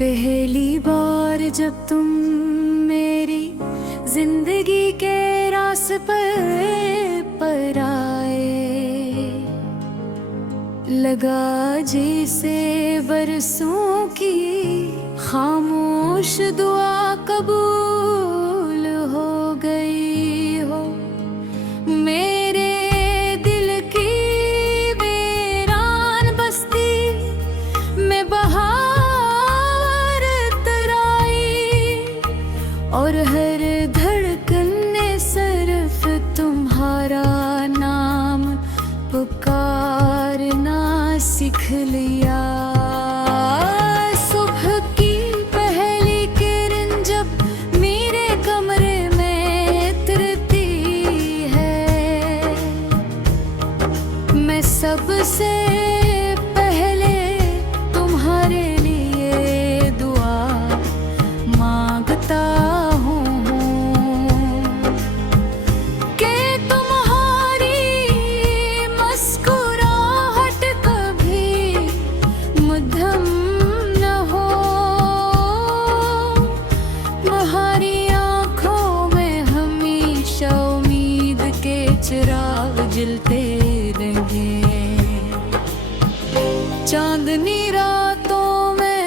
पहली बार जब तुम मेरी जिंदगी के रास्ते पर आए, लगा जैसे बरसों की खामोश दुआ कबूल हो गई हो। मेरे दिल की वीरान बस्ती में बहार तराई, और हर धड़कन ने सिर्फ तुम्हारा नाम पुकारना सीख लिया। सुबह की पहली किरण जब मेरे कमरे में उतरती है, मैं सबसे पहले तुम्हारे लिए दुआ मांगता हूँ कि तुम्हारी मुस्कुराहट कभी मध्यम न हो। तुम्हारी आँखों में हमेशा उम्मीद के चिराग जलते रहेंगे। चांदनी रातों में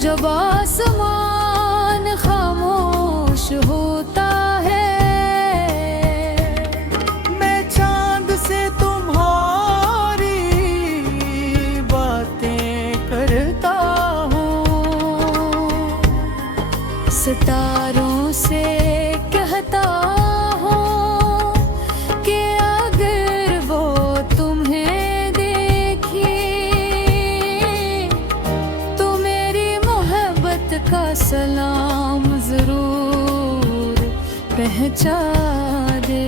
जब आसमान खामोश होता है, मैं चांद से तुम्हारी बातें करता हूँ। सितारों से कहता हूँ कि अगर वो तुम्हें देखे तो मेरी मोहब्बत का सलाम जरूर पहुंचा दे।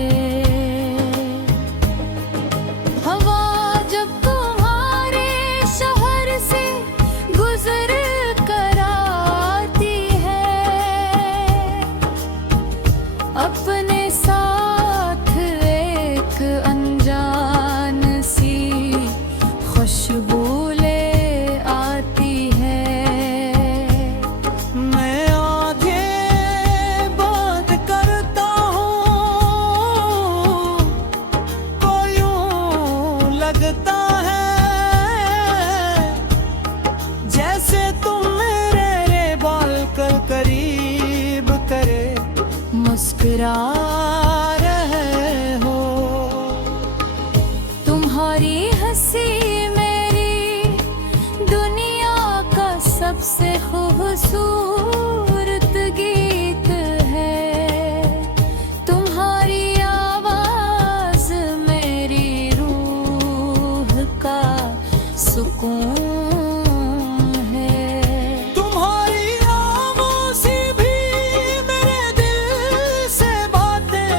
हवा जब तुम्हारे शहर से गुजर कर आती है, अपने साथ एक अनजान सी खुशबू ले आती है। मैं आगे बात करता हूँ तो यूं लगता है जैसे तुम मेरे बाल कल करीब करे मुस्कुरा रहे हो। तुम्हारी हंसी मेरी दुनिया का सबसे खूबसूरत गीत है। तुम्हारी आवाज मेरी रूह का सुकून है। तुम्हारी खामोशी भी मेरे दिल से बातें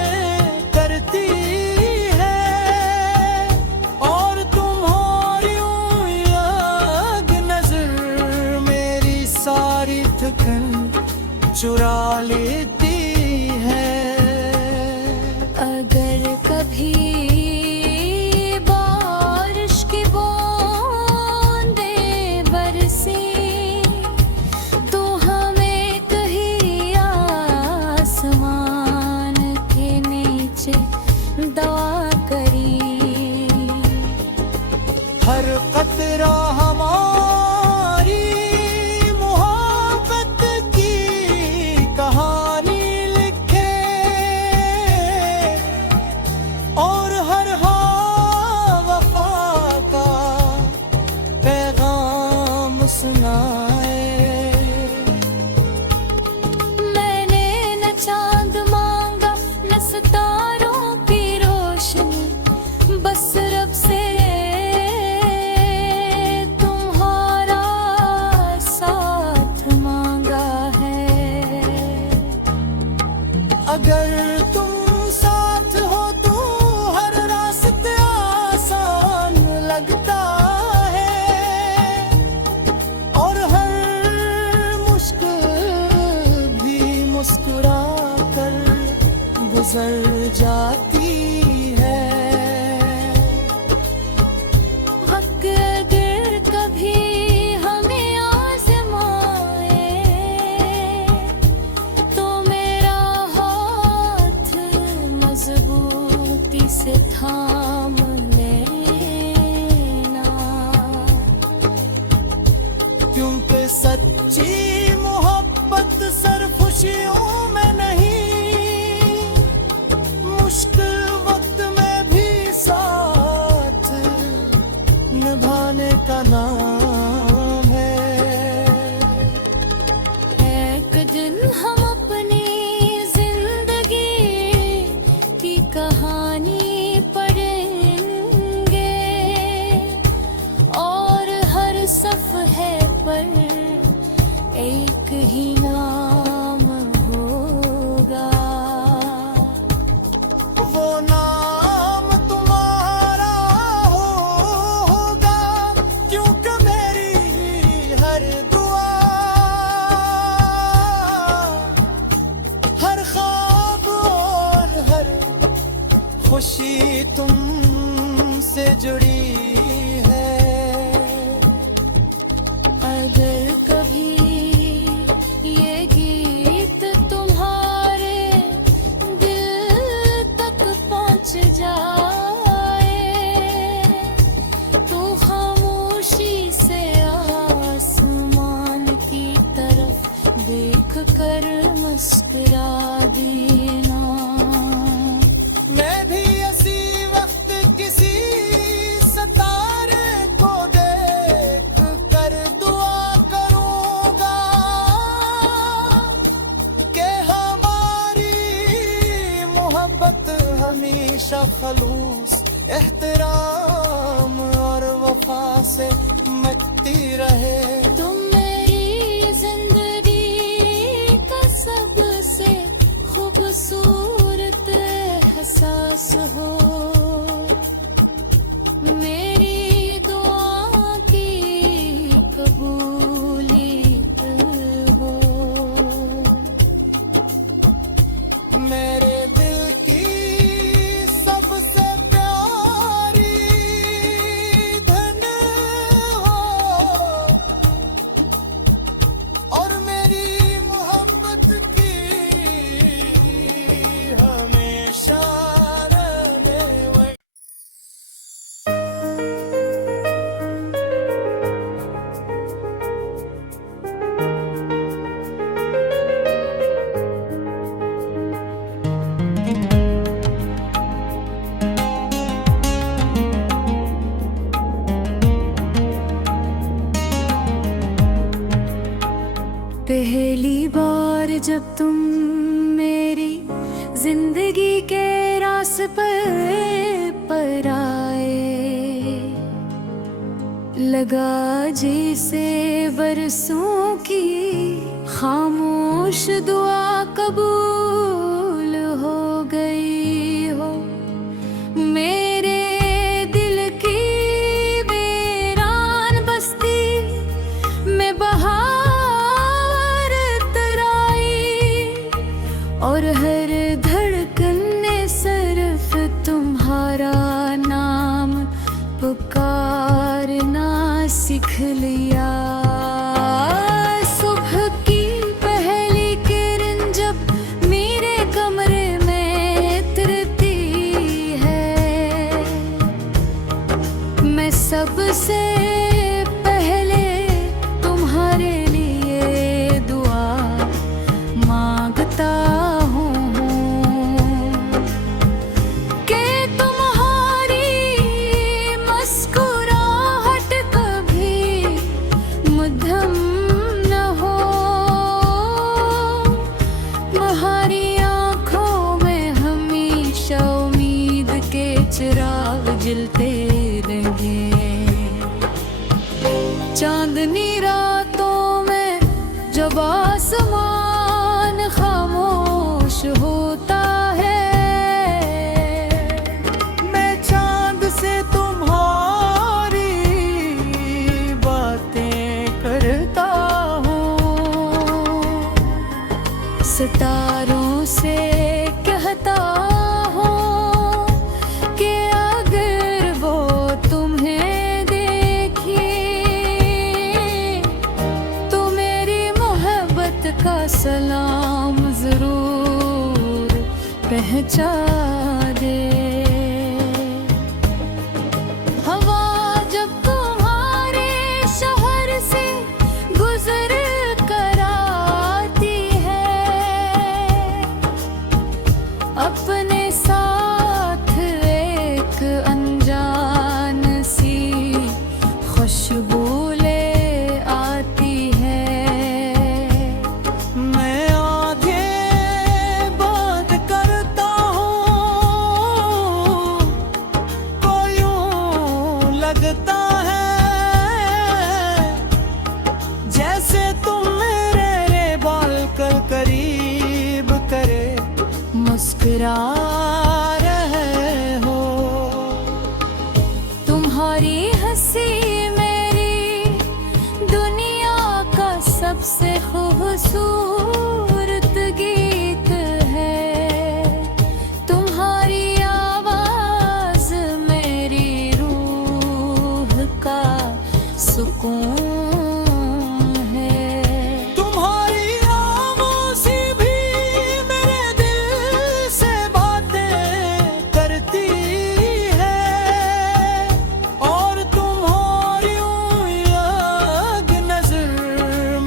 करती है, और तुम्हारी याद नजर मेरी सारी थकन चुरा लेती है। अगर कभी बारिश की बूंदें बरसी तो हमें कहीं आसमान के नीचे दुआ करी। हर कतरा हमारी मोहब्बत की कहानी लिखे, और हर वफा का पैगाम सुनाए। मैंने न चांद मांगा न सितारों की रोशनी, बस रब से से थाम लेना, क्योंकि सच्ची मोहब्बत सिर्फ खुशियों में नहीं, मुश्किल वक्त में भी साथ निभाने का नाम है। एक दिन हम अपनी जिंदगी की कहानी पढ़ेंगे और हर सफ़हे पर एक ही नाम होगा। वो नाम तुम्हारा होगा, क्योंकि मेरी हर दुआ, हर ख्वाब और हर खुशी तुमसे जुड़ी है। अगर कभी ये गीत तुम्हारे दिल तक पहुंच जाए, तो खामोशी से आसमान की तरफ देख कर मुस्कुरा देना। मैं भी इसी वक्त किसी सितारे को देख कर दुआ करूंगा कि हमारी मोहब्बत हमेशा खलूस, एहतराम और वफा से मिटती रहे। तुम मेरी जिंदगी का सबसे खूबसूरत एहसास हो, मेरी दुआ की कबूलियत हो। मेरे दिल की सबसे प्यारी धन हो, और मेरी मोहब्बत की हमेशा रहने वाली। पहली बार जब तुम मेरी जिंदगी के रास्ते पर आए, लगा जैसे बरसों की खामोश दुआ कबूल हो गई हो। मेरे दिल की वीरान बस्ती में बहार तराई, और हर धड़कन ने सिर्फ तुम्हारा नाम पुकारना सीख लिया। सुबह की पहली किरण जब मेरे कमरे में उतरती है, मैं सबसे पहले तुम्हारे लिए दुआ मांगता हूँ कि तुम्हारी मुस्कुराहट कभी मध्यम न हो, तुम्हारी आँखों में हमेशा उम्मीद के चिराग जलते रहेंगे। चांदनी रातों में जब आसमान खामोश होता है, मैं चांद से तुम्हारी बातें करता हूँ, सितारों से कहता हूँ कि अगर वो तुम्हें देखे तो मेरी मोहब्बत का सलाम जरूर पहुँचा दे। अनजान सी खुशबू ले आती है। मैं आंखें बंद करता हूँ तो यूं लगता है जैसे तुम मेरे बाल कल करीब करे मुस्कुरा रहे हो। तुम्हारी हंसी मेरी दुनिया का सबसे खूबसूरत गीत है। तुम्हारी आवाज मेरी रूह का सुकून है। तुम्हारी आवाज़ भी मेरे दिल से बातें करती है और तुम्हारी अलग नजर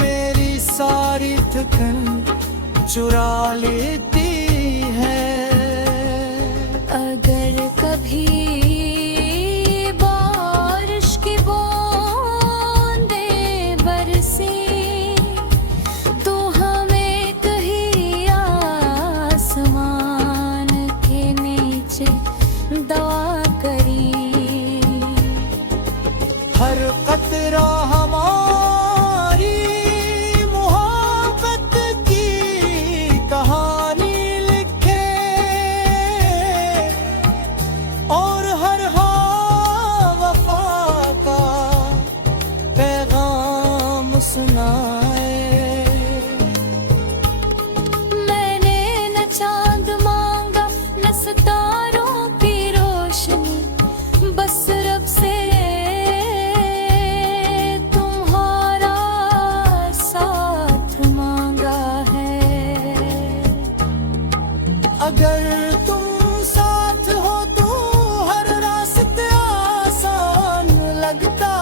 मेरी सारी थकन चुरा लेती है। अगर कभी बारिश की बूंदें बरसी तो हमें कहीं आसमान के नीचे दुआ करी। हर कतरा हमारी मोहब्बत की कहानी लिखे और हर वफा का पैगाम सुनाए। मैंने न चांद मांगा न सितारों की रोशनी, बस रब से तुम्हारा साथ मांगा है। अगर तुम साथ हो तो हर रास्ते आसान लगता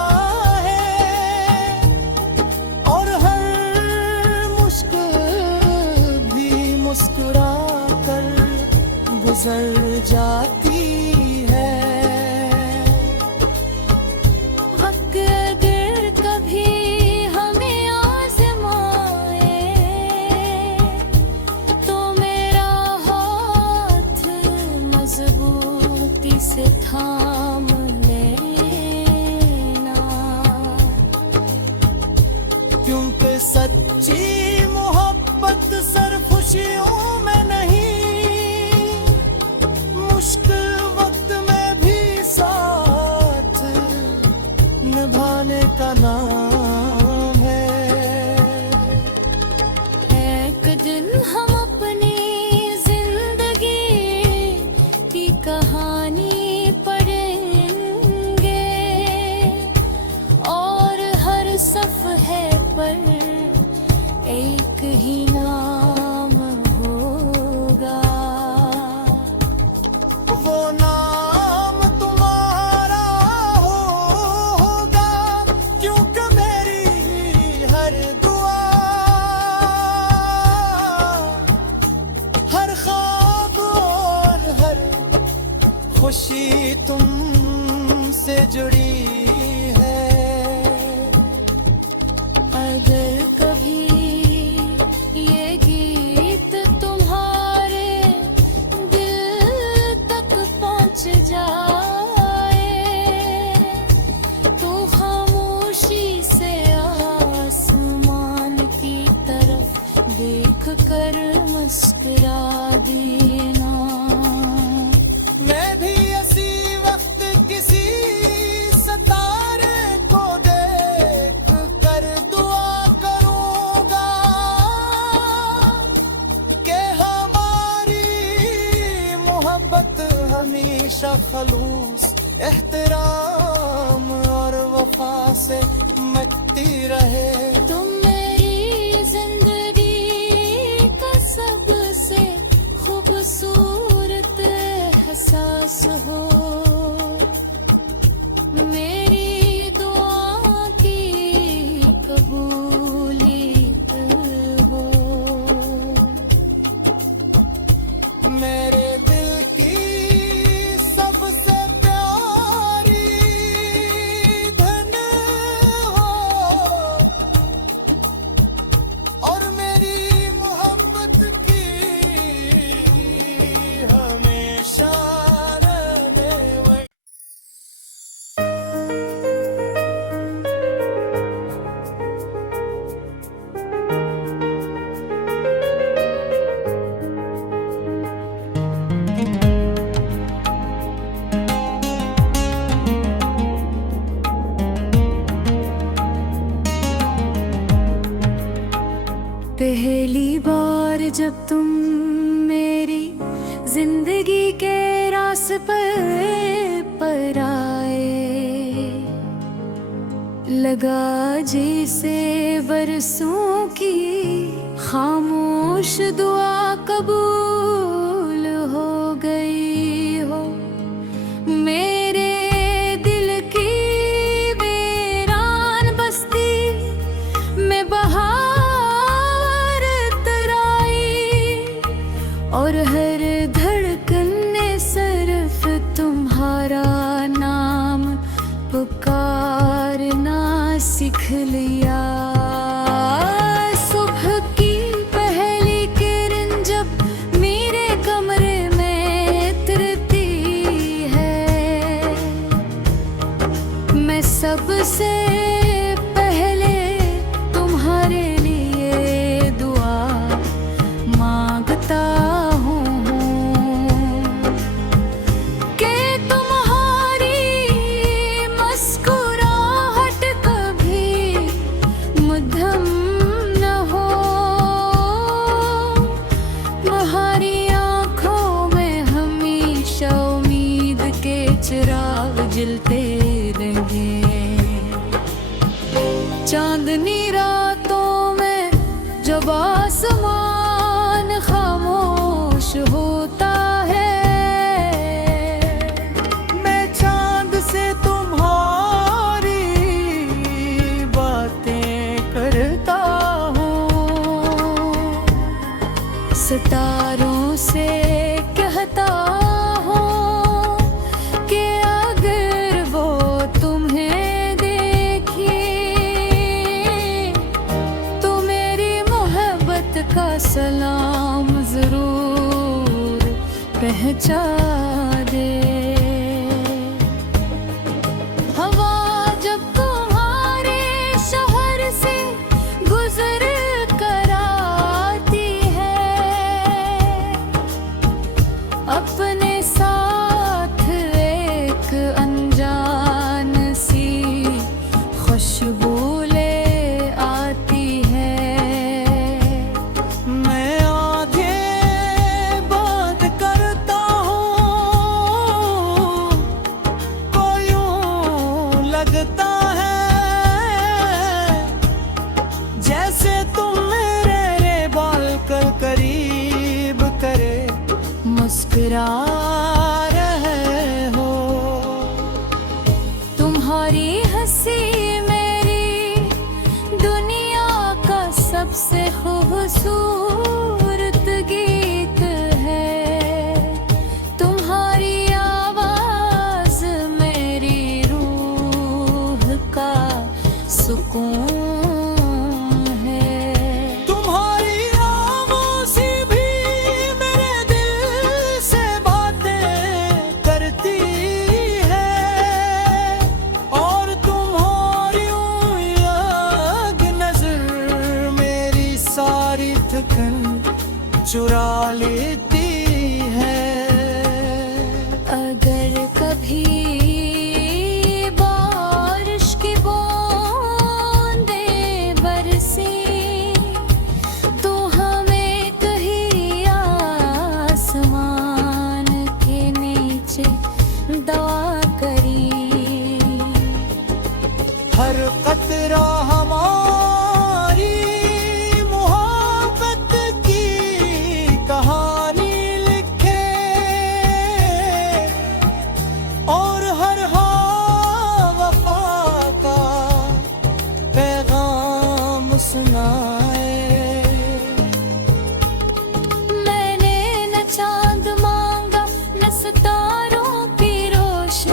है और हर मुश्किल भी मुस्कुरा कर गुजर जाती है। वक्त अगर कभी हमें आजमाए तो मेरा हाथ मजबूती से थाम लेना। क्योंकि सच्ची मोहब्बत सिर्फ खुशियों में नहीं, मुश्किल वक्त में भी साथ निभाने का नाम है। एक दिन हम अपनी जिंदगी की कहानी पढ़ेंगे और हर सफ़हे पर एक ही नाम होगा। वो नाम तुम्हारा होगा क्योंकि मेरी हर दुआ, हर ख्वाब और हर खुशी तुमसे जुड़ी है। अगर कभी ये गीत तुम्हारे दिल तक पहुंच जाए तो खामोशी से आसमान की तरफ देख कर मुस्कुरा देना। मैं भी इसी वक्त किसी सितारे को देख कर दुआ करूंगा कि हमारी मोहब्बत हमेशा खलूस, एहतराम और वफा से मचती रहे। तुम मेरी जिंदगी का सबसे खूबसूरत एहसास हो। मेरी दुआ की कबूलियत हो। मेरे दिल की सबसे प्यारी जब तुम मेरी जिंदगी के रास्ते पर आए, लगा जैसे बरसों की खामोश दुआ कबूल हो गई हो। मेरे दिल की वीरान बस्ती में बहार तराई, और हर धड़कन ने सिर्फ तुम्हारा नाम पुकारना सीख लिया। सुबह की पहली किरण जब मेरे कमरे में उतरती है, मैं सबसे पहले तुम्हारे लिए दुआ मांगता हूँ कि तुम्हारी मुस्कुराहट कभी मध्यम न हो। तुम्हारी आँखों में हमेशा उम्मीद के चिराग जलते रहेंगे। चांदनी रातों में जब आसमान खामोश होता है, मैं चांद से तुम्हारी बातें करता हूँ, सितारों से कहता हूँ कि अगर वो तुम्हें देखे तो मेरी मोहब्बत का सलाम जरूर पहुंचा दे। हवा जब तुम्हारे शहर से गुजर कर आती है, अपने साथ एक अनजान सी खुशबू ले आती है। मैं आधे बात करता हूँ, को यूं लगता है जैसे तुम मेरे बाल कर करीब करे मुस्कुरा रहे हो। तुम्हारी हंसी मेरी दुनिया का सबसे खूबसूरत गीत है। तुम्हारी आवाज मेरी रूह का सुकून है। तुम्हारी खामोशी भी मेरे दिल से बातें करती है, और तुम्हारी अलग नजर मेरी सारी थकन चुरा लेती है। अगर कभी बारिश की बूंदें बरसी तो हमें कहीं आसमान के नीचे दुआ करी। हर कतरा हमारी मोहब्बत की कहानी लिखे, और हर वफा का पैगाम सुनाए। मैंने न चांद मांगा न सितारों की रोशनी,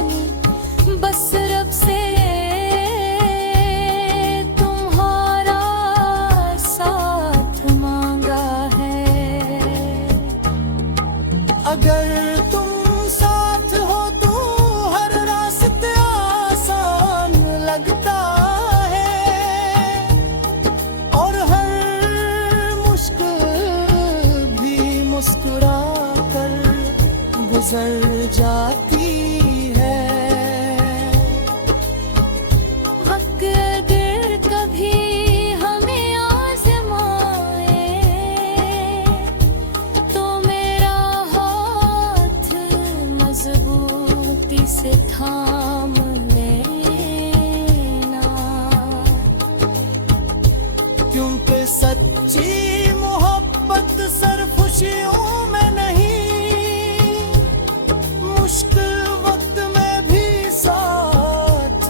से थाम लेना, क्योंकि सच्ची मोहब्बत सिर्फ खुशियों में नहीं, मुश्किल वक्त में भी साथ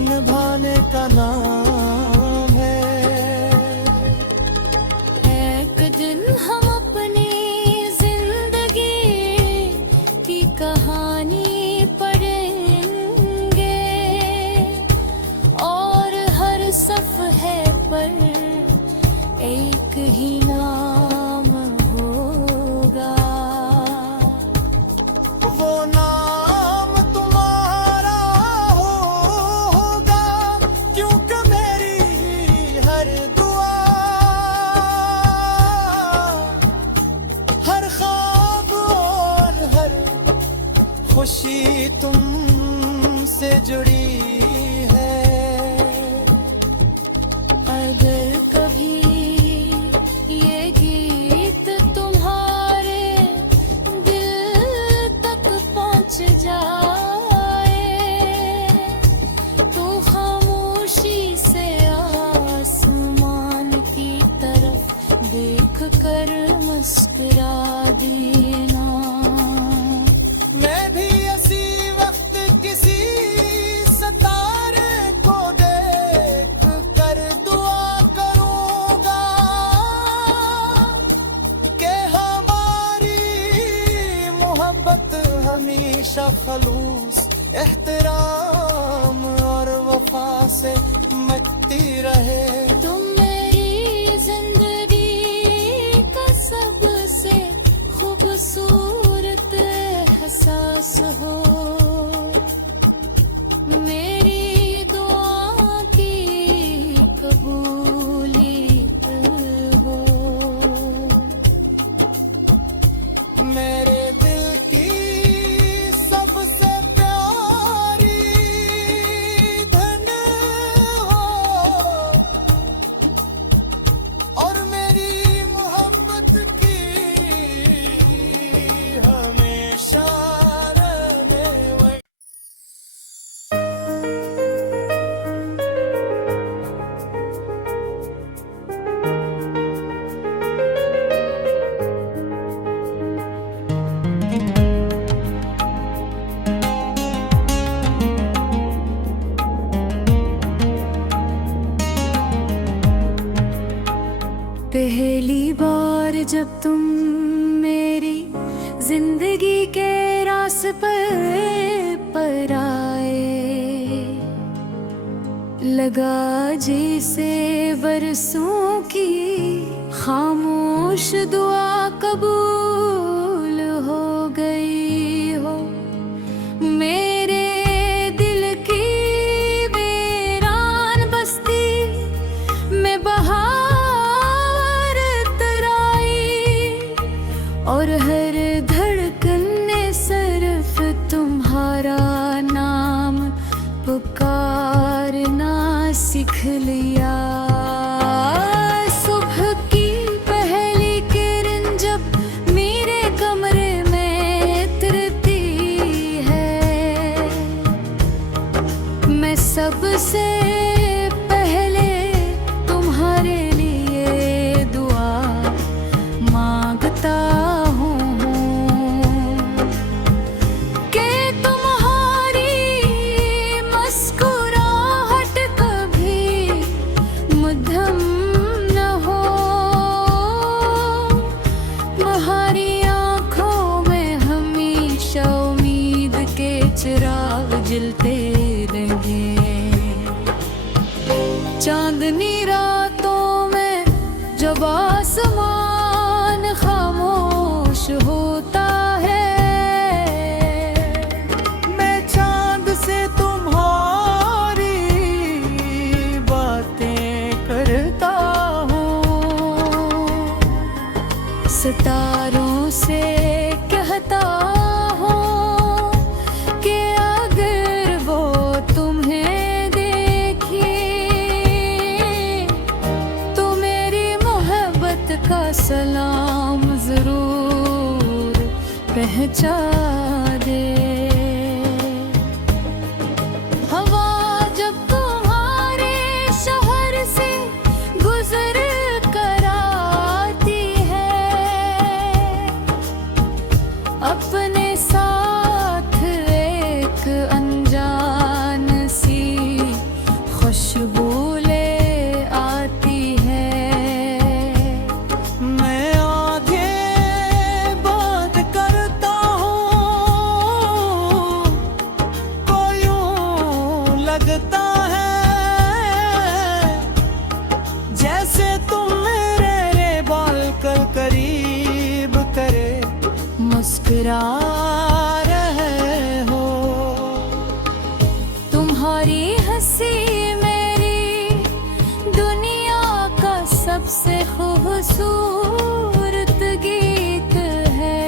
निभाने का नाम है। एक दिन हम अपनी जिंदगी की कहानी पढ़ेंगे और हर सफ़हे पर एक ही नाम होगा। वो नाम तुम्हारा होगा, क्योंकि मेरी हर दुआ, हर ख्वाब और हर खुशी तुमसे जुड़ी है। अगर कभी ये गीत तुम्हारे दिल तक पहुंच जाए तो खामोशी से आसमान की तरफ देख कर मुस्कुरा देना। मैं भी इसी वक्त किसी सितारे को देख कर दुआ करूंगा कि हमारी मोहब्बत हमेशा खलूस, एहतराम और वफा से मचती रहे। तुम मेरी जिंदगी का सबसे खूबसूरत एहसास हो, मेरी दुआ की कबूलियत हो। मेरे दिल की सबसे प्यारी धन हो और मेरी मोहब्बत की हमेशा रहने वाली। पहली बार जब तुम मेरी जिंदगी के रास्ते पर आए, लगा जैसे बरसों की खामोश दुआ कबूल हो गई हो। मेरे दिल की वीरान बस्ती में बहार तराई और हर धड़कन ने सिर्फ तुम्हारा नाम पुकारना सीख लिया। सुबह की पहली किरण जब मेरे कमरे में उतरती है, मैं सबसे पहले तुम्हारे लिए दुआ मांगता हूँ कि तुम्हारी मुस्कुराहट कभी मध्यम न हो। तुम्हारी आँखों में हमेशा उम्मीद के चिराग जलते रहेंगे। चांदनी रातों में जब आसमान खामोश होता है, मैं चांद से तुम्हारी बातें करता हूँ, सितारों से कहता हूँ कि अगर वो तुम्हें देखे तो मेरी मोहब्बत का सलाम जरूर पहुँचा दे। अनजान सी खुशबू ले आती है। मैं आंखें बंद करता हूँ तो यूं लगता है जैसे तुम मेरे बाल कल करीब करे मुस्कुरा रहे हो। तुम्हारी हंसी मेरी दुनिया का सबसे खूबसूरत गीत है।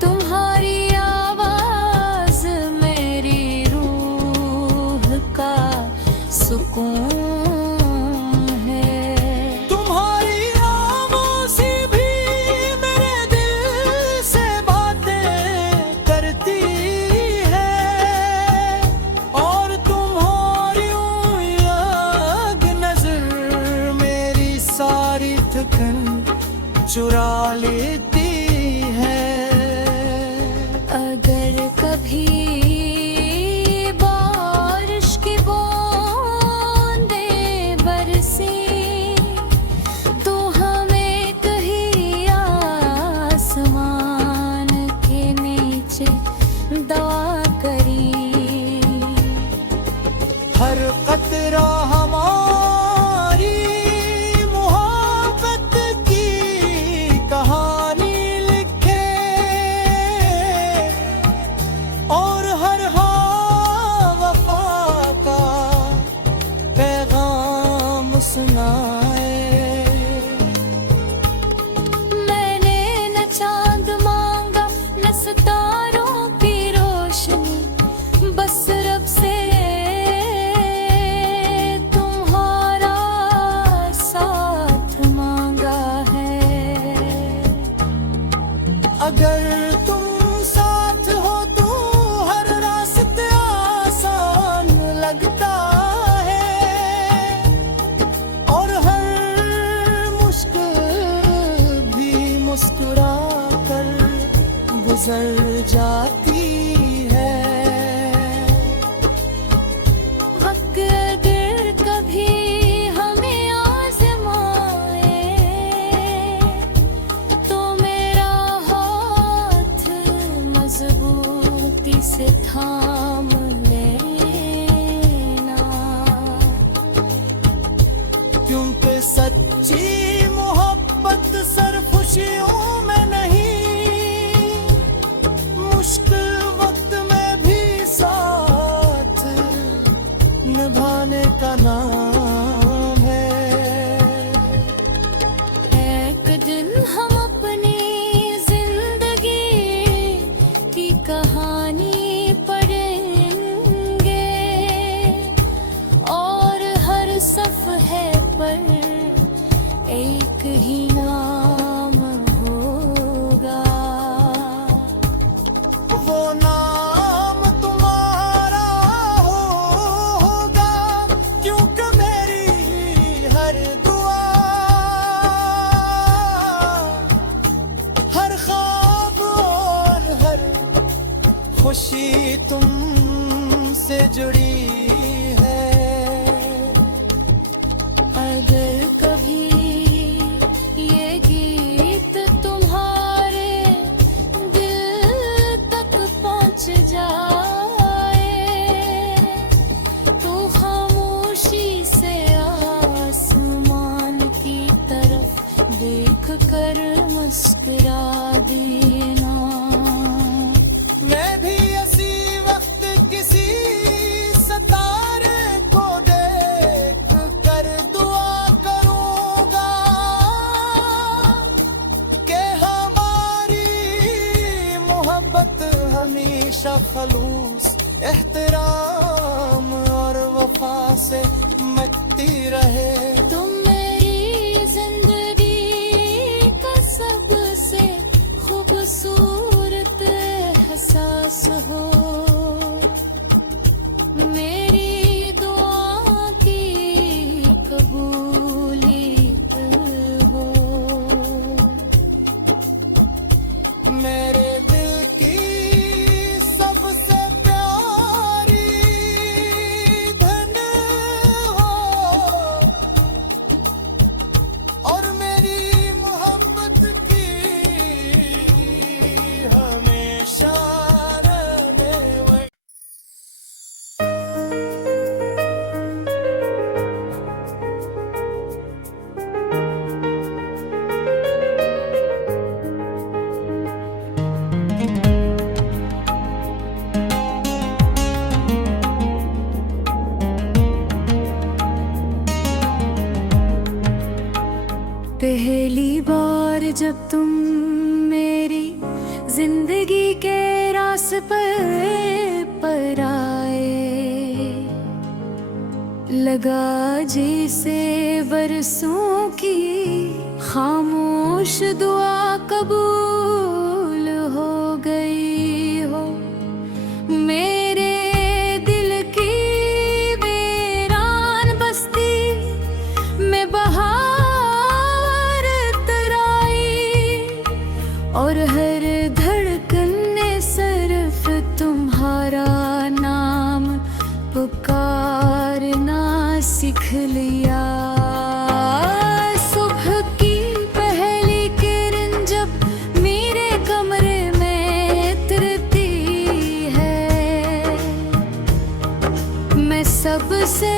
तुम्हारी आवाज मेरी रूह का सुकून है। तुम्हारी खामोशी भी मेरे दिल से बातें करती है और तुम्हारी याद नजर मेरी सारी थकन चुरा लेती है। अगर कभी बारिश की बूंदें बरसी तो हमें कहीं आसमान के नीचे दुआ करी। हर कतरा हमारी मोहब्बत की कहानी लिखे और हर वफा का पैगाम सुनाए। मैंने न चांद मांगा न सितारों की रोशनी, बस रब से तुम्हारा साथ मांगा है। अगर तुम साथ हो तो हर रास्ता आसान लगता है और हर मुश्किल भी मुस्कुरा कर गुजर जाती है। वक्त अगर कभी हमें आजमाए तो मेरा हाथ मजबूती से थाम लेना। क्योंकि सच्ची मोहब्बत सिर्फ खुशियों में नहीं, मुश्किल वक्त में भी साथ निभाने का नाम है। एक दिन हम अपनी जिंदगी की कहानी पढ़ेंगे और हर सफ़हे पर एक ही नाम होगा। वो नाम तुम्हारा होगा क्योंकि मेरी हर दुआ, हर ख्वाब और हर खुशी तुमसे जुड़ी है। अगर कभी ये गीत तुम्हारे दिल तक पहुंच जाए तो खामोशी से आसमान की तरफ देख कर मुस्कुरा देना। मैं भी इसी वक्त किसी सितारे को देख कर दुआ करूंगा कि हमारी मोहब्बत हमेशा खलूस, एहतराम और वफा से मचती रहे। तुम मेरी जिंदगी का सबसे खूबसूरत एहसास हो। मेरी दुआ की कबूलियत हो। मेरे दिल की सबसे जब तुम मेरी जिंदगी के रास्ते पर आए, लगा जैसे बरसों की खामोश दुआ कबूल हो गई हो। मेरे दिल की वीरान बस्ती में बहार तराई, और हर धड़कन ने सिर्फ तुम्हारा नाम पुकारना सीख लिया। सुबह की पहली किरण जब मेरे कमरे में उतरती है, मैं सबसे